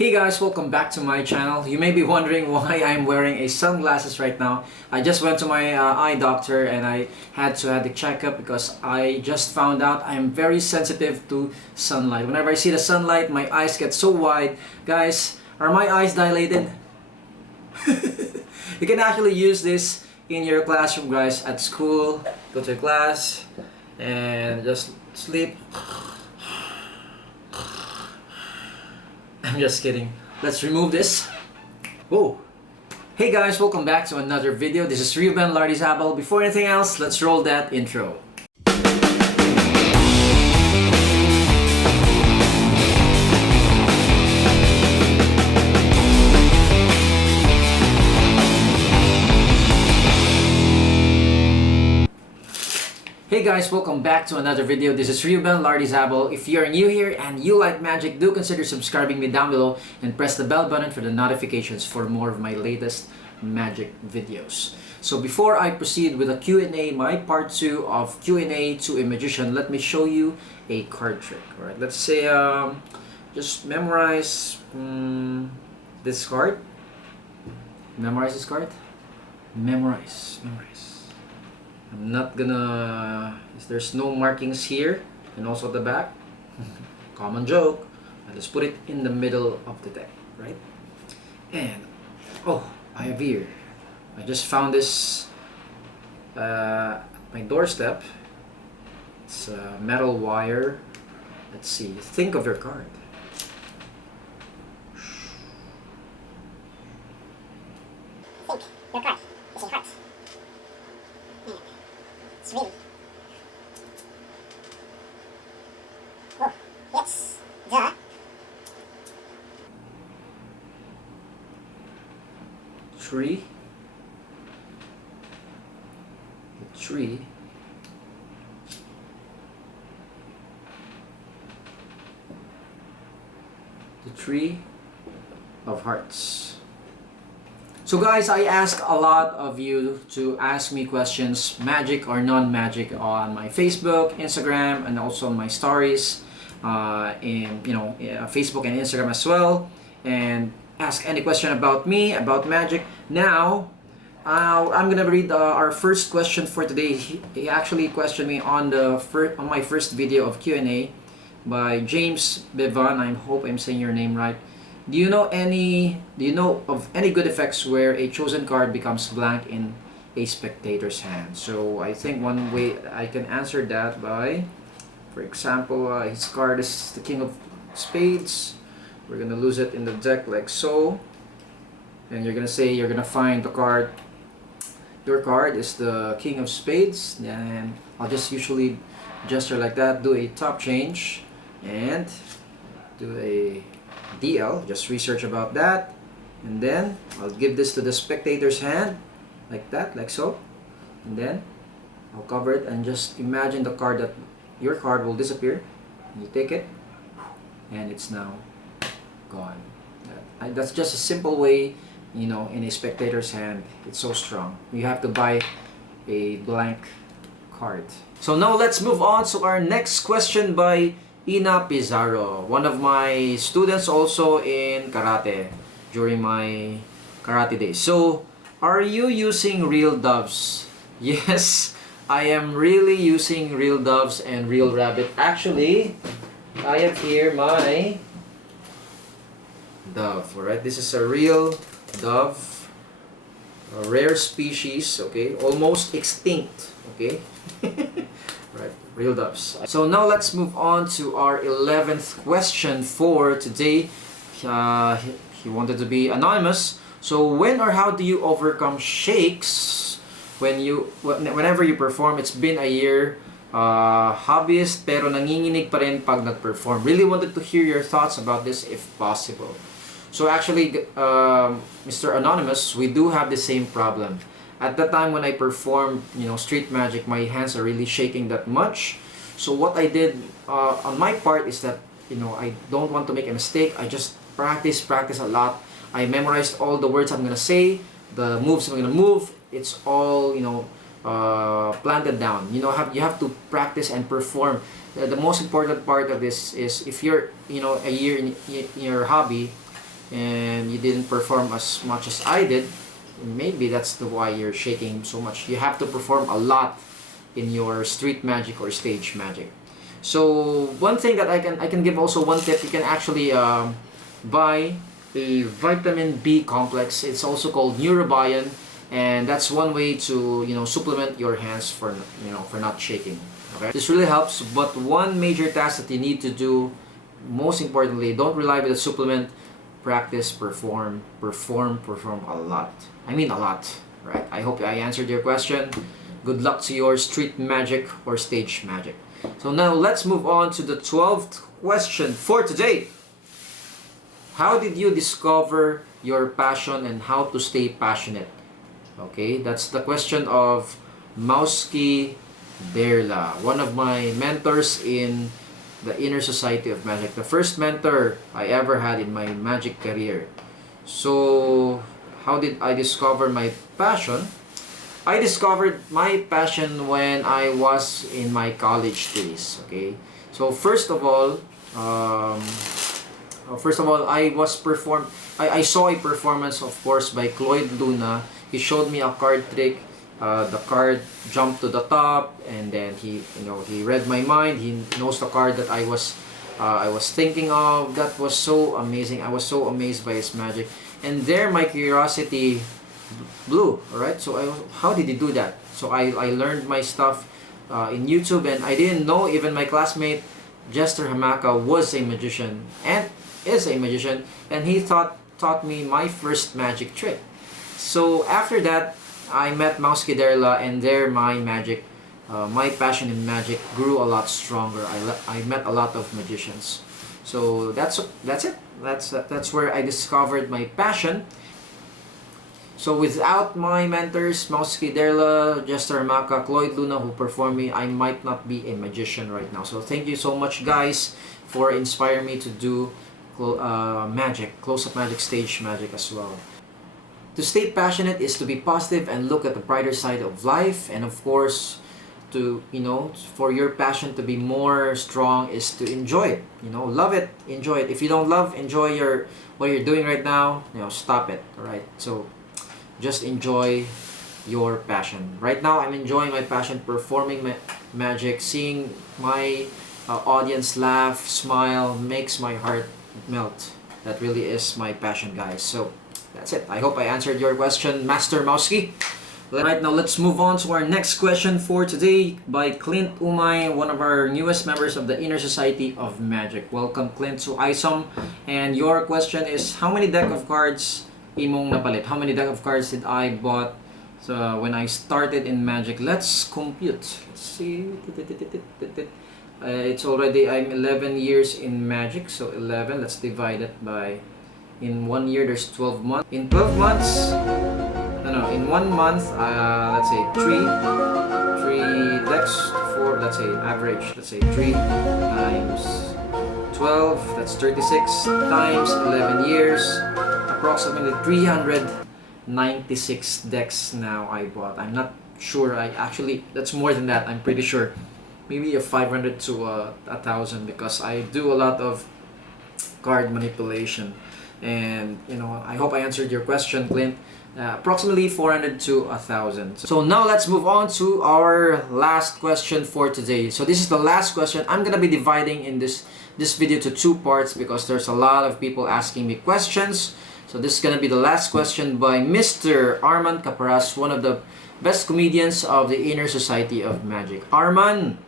Hey guys, welcome back to my channel. You may be wondering why I'm wearing a sunglasses right now. I just went to my eye doctor and I had to have the checkup because I just found out I'm very sensitive to sunlight. Whenever I see the sunlight, my eyes get so wide. Guys, are my eyes dilated? You can actually use this in your classroom, guys, at school. Go to class and just sleep. I'm just kidding. Let's remove this. Whoa. Hey guys, welcome back to another video. This is Reuben Lardizabal. Before anything else, let's roll that intro. Hey guys, welcome back to another video. This is Reuben Lardizabal. If you're new here and you like magic, do consider subscribing me down below and press the bell button for the notifications for more of my latest magic videos. So before I proceed with a Q&A, my part 2 of Q&A to a magician, let me show you a card trick. Alright, let's say just memorize this card. Memorize this card. Memorize. I'm not gonna, there's no markings here and also at the back. Common joke. I'll just put it in the middle of the deck, right? And, oh, I have here. I just found this at my doorstep. It's a metal wire. Let's see, think of your card. Think, your card is a heart. It's really. Oh, yes, the Tree. The tree. The tree of hearts. So guys, I ask a lot of you to ask me questions, magic or non-magic, on my Facebook, Instagram, and also on my stories, in Facebook and Instagram as well. And ask any question about me, about magic. Now, I'm gonna read our first question for today. He actually questioned me on my first video of Q&A by James Bevan. I hope I'm saying your name right. Do you know of any good effects where a chosen card becomes blank in a spectator's hand? So I think one way I can answer that by, for example, his card is the King of Spades. We're gonna lose it in the deck like so, and you're gonna say you're gonna find the card. Your card is the King of Spades, and I'll just usually gesture like that, do a top change, and do a DL, just research about that, and then I'll give this to the spectator's hand like that, like so, and then I'll cover it and just imagine the card that your card will disappear. You take it and it's now gone. That's just a simple way, in a spectator's hand. It's so strong. You have to buy a blank card. So now let's move on to our next question by Pizzaro, one of my students also in karate during my karate days. So, are you using real doves? Yes, I am really using real doves and real rabbit. Actually, I have here my dove. Alright, this is a real dove, a rare species, okay, almost extinct, okay. Right, real doves. So now let's move on to our 11th question for today. He wanted to be anonymous. So when or how do you overcome shakes whenever you perform? It's been a year, hobbyist pero nanginginig pa rin pag nag-perform. Really wanted to hear your thoughts about this if possible. So actually, Mr. Anonymous, we do have the same problem. At the time when I performed, street magic, my hands are really shaking that much. So what I did on my part is that, I don't want to make a mistake. I just practice a lot. I memorized all the words I'm gonna say, the moves I'm gonna move. It's all, planted down. You have to practice and perform. The most important part of this is if you're, a year in your hobby, and you didn't perform as much as I did, maybe that's why you're shaking so much. You have to perform a lot in your street magic or stage magic. So one thing that I can give also one tip, you can actually buy a vitamin B complex. It's also called Neurobion, and that's one way to supplement your hands for for not shaking. Okay, this really helps. But one major task that you need to do, most importantly, don't rely with a supplement. Practice, perform a lot. I mean a lot, right? I hope I answered your question. Good luck to your street magic or stage magic. So now let's move on to the 12th question for today. How did you discover your passion and how to stay passionate? Okay, that's the question of Mawski Derla, one of my mentors in the Inner Society of Magic, the first mentor I ever had in my magic career. So how did I discover my passion? I discovered my passion when I was in my college days. Okay, so first of all, I saw a performance, of course, by Cloyd Luna. He showed me a card trick. The card jumped to the top, and then he read my mind. He knows the card that I was thinking of. That was so amazing. I was so amazed by his magic, and there my curiosity blew. All right, so how did he do that? So I learned my stuff in YouTube, and I didn't know even my classmate Jester Hamaka was a magician and is a magician, and he taught me my first magic trick. So after that, I met Mawski Derla, and there my passion in magic grew a lot stronger. I met a lot of magicians. So that's it. That's where I discovered my passion. So without my mentors, Mawski Derla, Jester Maka, Cloyd Luna, who performed me, I might not be a magician right now. So thank you so much, guys, for inspiring me to do magic, close-up magic, stage magic as well. To stay passionate is to be positive and look at the brighter side of life, and of course, to for your passion to be more strong is to enjoy it. Love it, enjoy it. If you don't enjoy what you're doing right now, stop it. All right. So just enjoy your passion. Right now, I'm enjoying my passion, performing magic, seeing my audience laugh, smile, makes my heart melt. That really is my passion, guys. So that's it. I hope I answered your question, Master Mawski. Right now, let's move on to our next question for today by Clint Umay, one of our newest members of the Inner Society of Magic. Welcome, Clint, to ISOM. And your question is, how many deck of cards imong napalit? How many deck of cards did I bought when I started in Magic? Let's compute. Let's see. It's already, I'm 11 years in Magic, so 11. Let's divide it by, in 1 year, there's 12 months. In 12 months, in 1 month, let's say 3 decks, 4, let's say average, let's say 3 times 12, that's 36 times 11 years, approximately 396 decks now I bought. I'm not sure, that's more than that, I'm pretty sure. Maybe a 500 to 1,000, because I do a lot of card manipulation. And I hope I answered your question, Clint. Approximately 400 to 1,000. So now let's move on to our last question for today. So this is the last question. I'm gonna be dividing in this video to 2 parts because there's a lot of people asking me questions. So this is gonna be the last question by Mr. Arman Caparas, one of the best comedians of the Inner Society of Magic. Arman,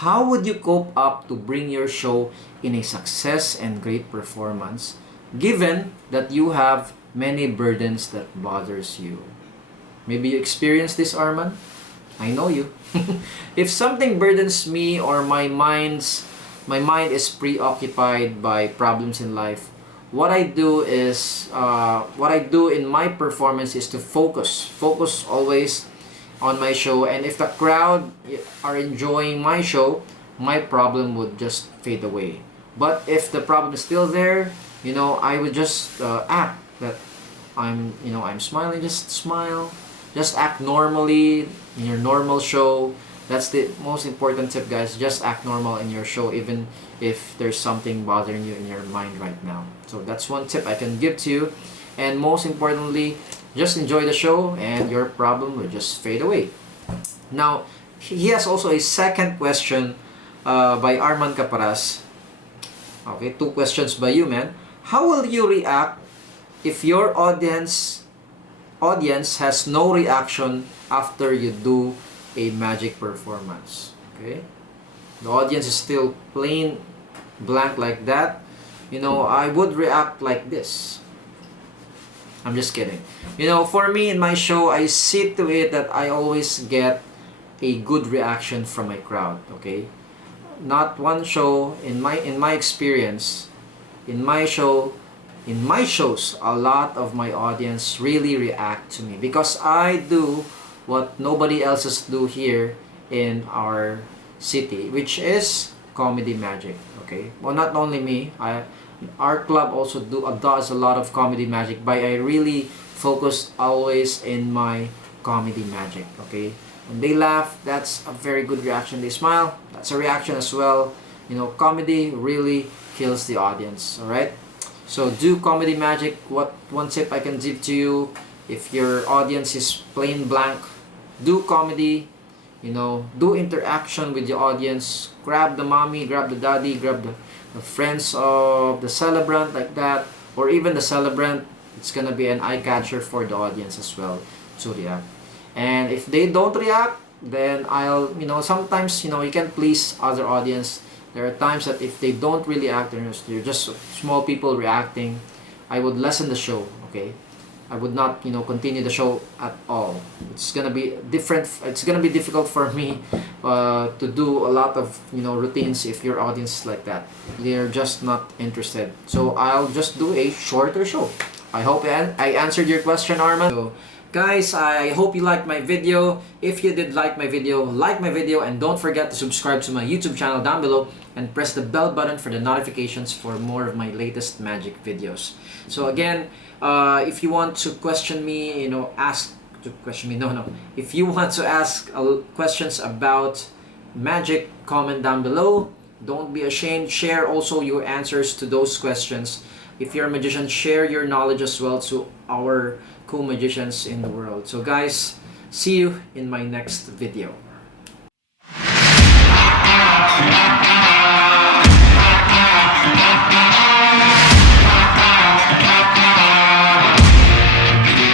how would you cope up to bring your show in a success and great performance, given that you have many burdens that bothers you? Maybe you experience this, Arman? I know you. If something burdens me or my mind is preoccupied by problems in life, what I do in my performance is to focus always on my show. And if the crowd are enjoying my show, my problem would just fade away. But if the problem is still there, I would just act that I'm smiling. Just smile, just act normally in your normal show. That's the most important tip, guys. Just act normal in your show, even if there's something bothering you in your mind right now. So that's one tip I can give to you. And most importantly, just enjoy the show and your problem will just fade away. Now, he has also a second question by Arman Caparas. Okay, 2 questions by you, man. How will you react if your audience has no reaction after you do a magic performance? Okay, the audience is still plain blank like that. You know, I would react like this. I'm just kidding. You know, for me in my show, I see to it that I always get a good reaction from my crowd. Okay, not one show in my experience, in my shows, a lot of my audience really react to me because I do what nobody else do here in our city, which is comedy magic. Okay, well, not only me, our club also does a lot of comedy magic, but I really focus always in my comedy magic. Okay, when they laugh, that's a very good reaction. They smile, that's a reaction as well. You know, comedy really kills the audience. All right, so do comedy magic. What one tip I can give to you: if your audience is plain blank, do comedy. You know, do interaction with your audience. Grab the mommy, grab the daddy, grab the friends of the celebrant like that, or even the celebrant. It's gonna be an eye catcher for the audience as well to react. And if they don't react, then I'll, you know, sometimes, you know, you can please other audience. There are times that if they don't really act, they're just small people reacting, I would lessen the show. Okay, I would not, you know, continue the show at all. It's gonna be different. It's gonna be difficult for me to do a lot of, you know, routines if your audience is like that. They're just not interested. So I'll just do a shorter show. I hope I answered your question, Arman. So, guys, I hope you liked my video. If you did like my video, and don't forget to subscribe to my YouTube channel down below and press the bell button for the notifications for more of my latest magic videos. So again, if you want to question me, you know, if you want to ask questions about magic, comment down below. Don't be ashamed. Share also your answers to those questions. If you're a magician, share your knowledge as well to our cool magicians in the world. So guys, see you in my next video.